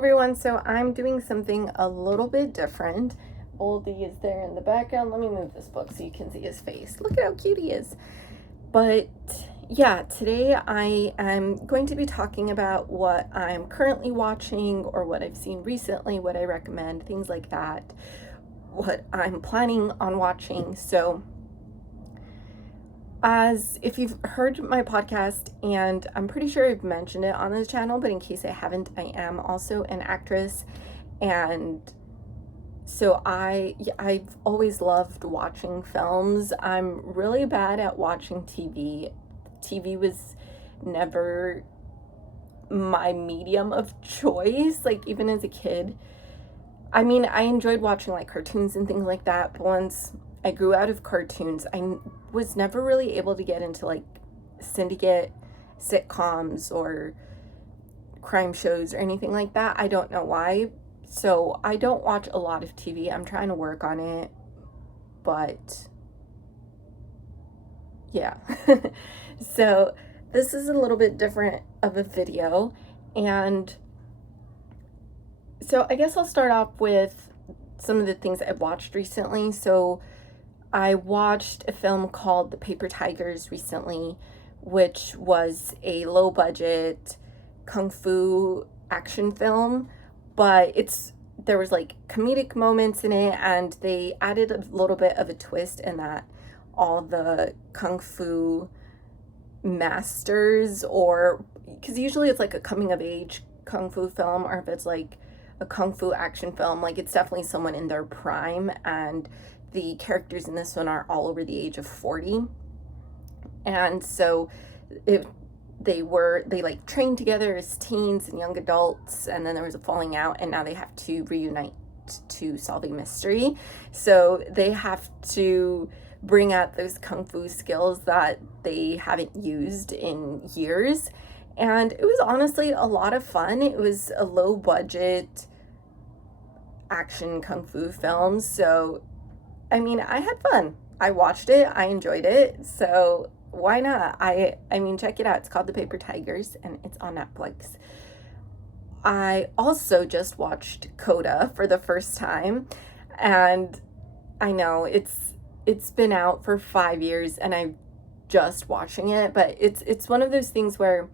Everyone, so I'm doing something a little bit different. Oldie is there in the background. Let me move this book so you can see his face. Look at how cute he is. But yeah, today I am going to be talking about what I'm currently watching or what I've seen recently, what I recommend, things like that, what I'm planning on watching. So as if you've heard my podcast, and I'm pretty sure I've mentioned it on this channel, but in case I haven't, I am also an actress, and so I've always loved watching films. I'm really bad at watching TV. TV was never my medium of choice, like even as a kid. I mean, I enjoyed watching like cartoons and things like that, but once I grew out of cartoons, I was never really able to get into like syndicate sitcoms or crime shows or anything like that. I don't know why. So I don't watch a lot of TV. I'm trying to work on it, but yeah. So this is a little bit different of a video, and so I guess I'll start off with some of the things I've watched recently. So I watched a film called The Paper Tigers recently, which was a low budget kung fu action film, but there was like comedic moments in it, and they added a little bit of a twist in that all the kung fu masters, or because usually it's like a coming of age kung fu film, or if it's like a kung fu action film, like it's definitely someone in their prime, and the characters in this one are all over the age of 40. And so it they like trained together as teens and young adults, and then there was a falling out, and now they have to reunite to solve a mystery. So they have to bring out those kung fu skills that they haven't used in years. And it was honestly a lot of fun. It was a low budget action kung fu film. So, I mean, I had fun. I watched it. I enjoyed it. So why not? I mean, check it out. It's called The Paper Tigers, and it's on Netflix. I also just watched Coda for the first time, and I know it's been out for 5 years, and I'm just watching it, but it's one of those things where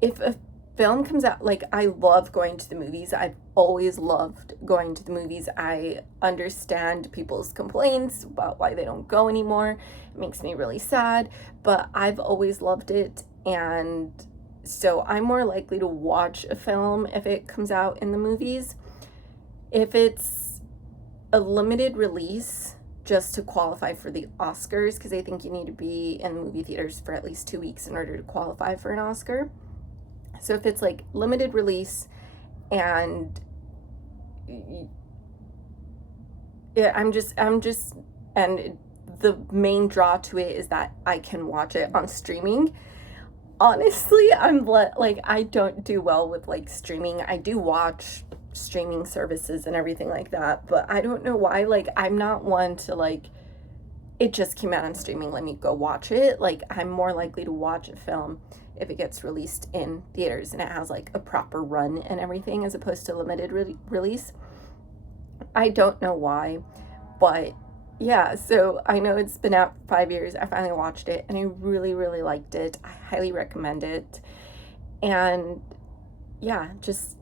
if a film comes out, like, I love going to the movies. I've always loved going to the movies. I understand people's complaints about why they don't go anymore. It makes me really sad, but I've always loved it, and so I'm more likely to watch a film if it comes out in the movies. If it's a limited release just to qualify for the Oscars, because I think you need to be in movie theaters for at least 2 weeks in order to qualify for an Oscar. So if it's like limited release, and yeah, I'm just, and the main draw to it is that I can watch it on streaming. Honestly, like, I don't do well with like streaming. I do watch streaming services and everything like that, but I don't know why, like, I'm not one to like, it just came out on streaming, let me go watch it. Like, I'm more likely to watch a film if it gets released in theaters and it has like a proper run and everything, as opposed to limited release. I don't know why, but yeah, so I know it's been out 5 years. I finally watched it, and I really, really liked it. I highly recommend it. And yeah, just,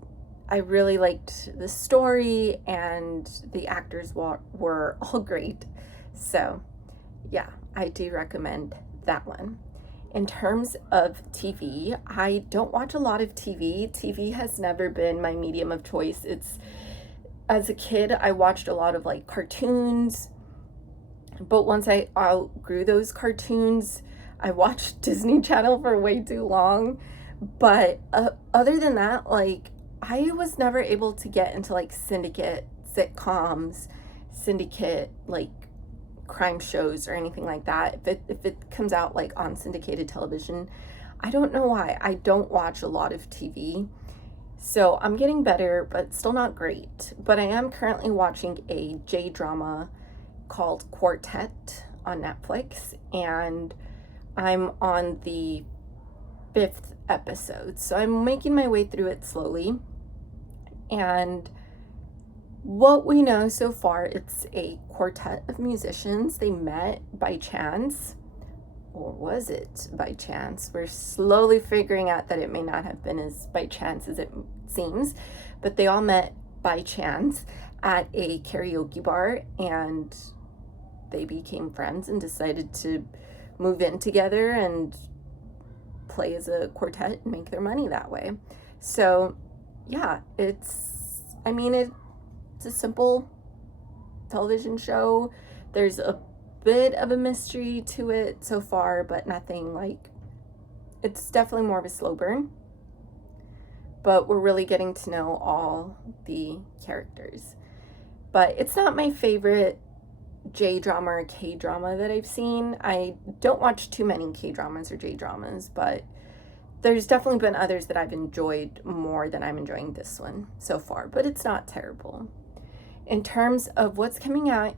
I really liked the story, and the actors were all great. So yeah, I do recommend that one. In terms of TV, I don't watch a lot of TV. TV has never been my medium of choice. As a kid, I watched a lot of like cartoons, but once I outgrew those cartoons, I watched Disney Channel for way too long. But other than that, like, I was never able to get into like syndicate sitcoms, syndicate like crime shows or anything like that. If it comes out like on syndicated television, I don't know why. I don't watch a lot of TV. So I'm getting better, but still not great. But I am currently watching a J-drama called Quartet on Netflix, and I'm on the 5th episode. So I'm making my way through it slowly. And what we know so far, it's a quartet of musicians. They met by chance. Or was it by chance? We're slowly figuring out that it may not have been as by chance as it seems. But they all met by chance at a karaoke bar, and they became friends and decided to move in together and play as a quartet and make their money that way. So yeah, it's a simple television show. There's a bit of a mystery to it so far, but nothing like, it's definitely more of a slow burn, but we're really getting to know all the characters. But it's not my favorite J-drama or K-drama that I've seen. I don't watch too many K-dramas or J-dramas, but there's definitely been others that I've enjoyed more than I'm enjoying this one so far, but it's not terrible. In terms of what's coming out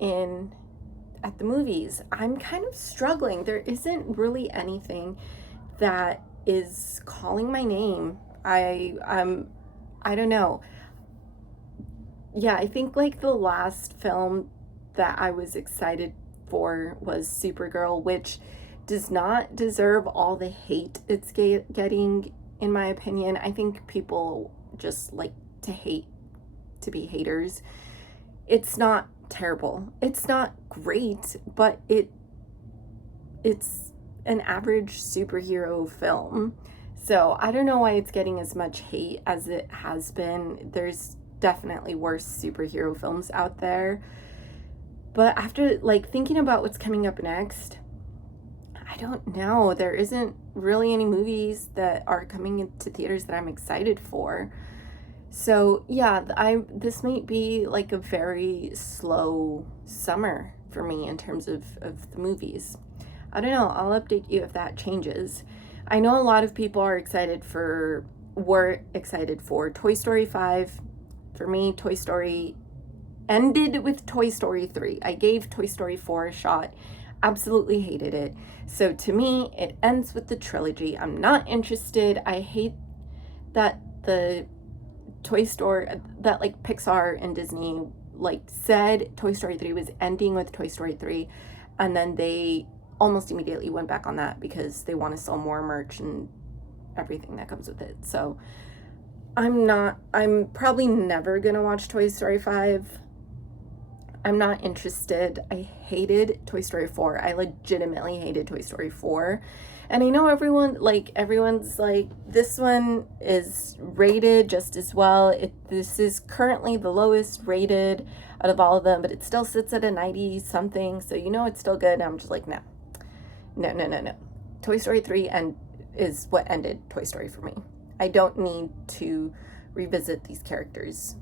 at the movies, I'm kind of struggling. There isn't really anything that is calling my name. I don't know. Yeah, I think like the last film that I was excited for was Supergirl, which does not deserve all the hate it's getting, in my opinion. I think people just like to hate, to be haters. It's not terrible. It's not great, but it's an average superhero film. So I don't know why it's getting as much hate as it has been. There's definitely worse superhero films out there. But after like thinking about what's coming up next, I don't know. There isn't really any movies that are coming into theaters that I'm excited for. So yeah, this might be like a very slow summer for me in terms of the movies. I don't know. I'll update you if that changes. I know a lot of people were excited for Toy Story 5. For me, Toy Story ended with Toy Story 3. I gave Toy Story 4 a shot. Absolutely hated it. So to me, it ends with the trilogy. I'm not interested. I hate that the Toy Story, that like Pixar and Disney like said Toy Story 3 was ending with Toy Story 3, and then they almost immediately went back on that because they want to sell more merch and everything that comes with it. So I'm probably never gonna watch Toy Story 5. I'm not interested. I hated Toy Story 4. I legitimately hated Toy Story 4. And I know everyone's like, this one is rated just as well. This is currently the lowest rated out of all of them, but it still sits at a 90 something. So it's still good. And I'm just like, no. Toy Story 3 is what ended Toy Story for me. I don't need to revisit these characters.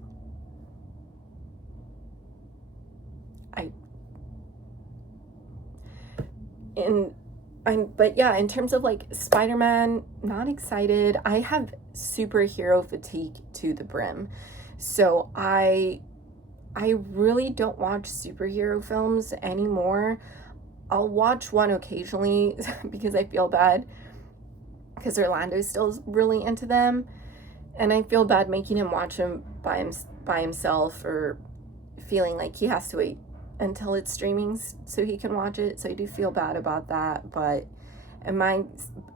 But yeah, in terms of like Spider-Man, not excited. I have superhero fatigue to the brim. So I really don't watch superhero films anymore. I'll watch one occasionally because I feel bad because Orlando's still really into them. And I feel bad making him watch them by himself, or feeling like he has to wait until it's streaming so he can watch it. So I do feel bad about that. But am I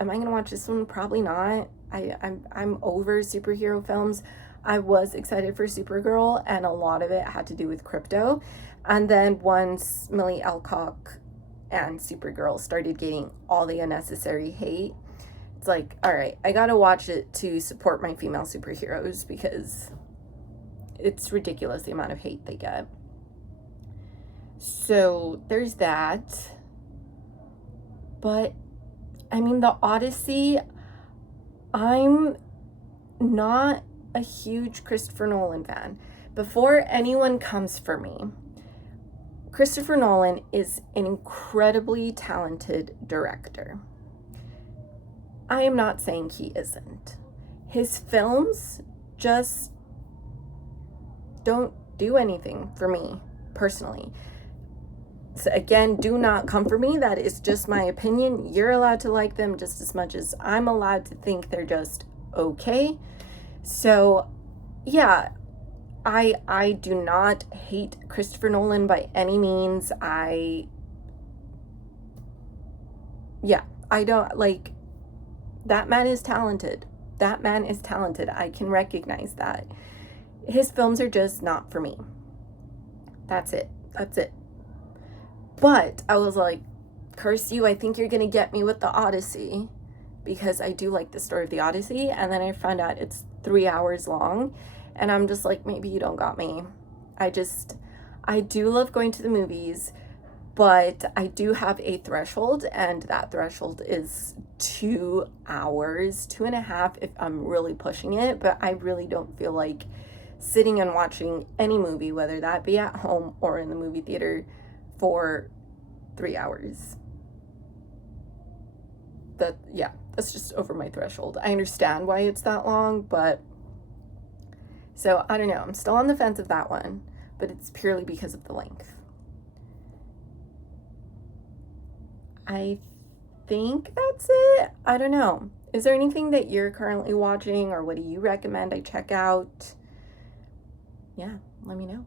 gonna watch this one? Probably not. I'm over superhero films. I was excited for Supergirl, and a lot of it had to do with crypto. And then once Millie Alcock and Supergirl started getting all the unnecessary hate, it's like, all right, I gotta watch it to support my female superheroes because it's ridiculous the amount of hate they get. So there's that. But the Odyssey, I'm not a huge Christopher Nolan fan. Before anyone comes for me, Christopher Nolan is an incredibly talented director. I am not saying he isn't. His films just don't do anything for me personally. So again, do not come for me. That is just my opinion. You're allowed to like them just as much as I'm allowed to think they're just okay. So yeah, I do not hate Christopher Nolan by any means. I don't like, that man is talented. That man is talented. I can recognize that. His films are just not for me. That's it. That's it. But I was like, curse you, I think you're gonna get me with the Odyssey, because I do like the story of the Odyssey, and then I found out it's 3 hours long, and I'm just like, maybe you don't got me. I do love going to the movies, but I do have a threshold, and that threshold is 2 hours, 2.5 if I'm really pushing it. But I really don't feel like sitting and watching any movie, whether that be at home or in the movie theater, for 3 hours. That's just over my threshold. I understand why it's that long, but so I don't know. I'm still on the fence of that one, but it's purely because of the length. I think that's it. I don't know. Is there anything that you're currently watching, or what do you recommend I check out? Yeah, let me know.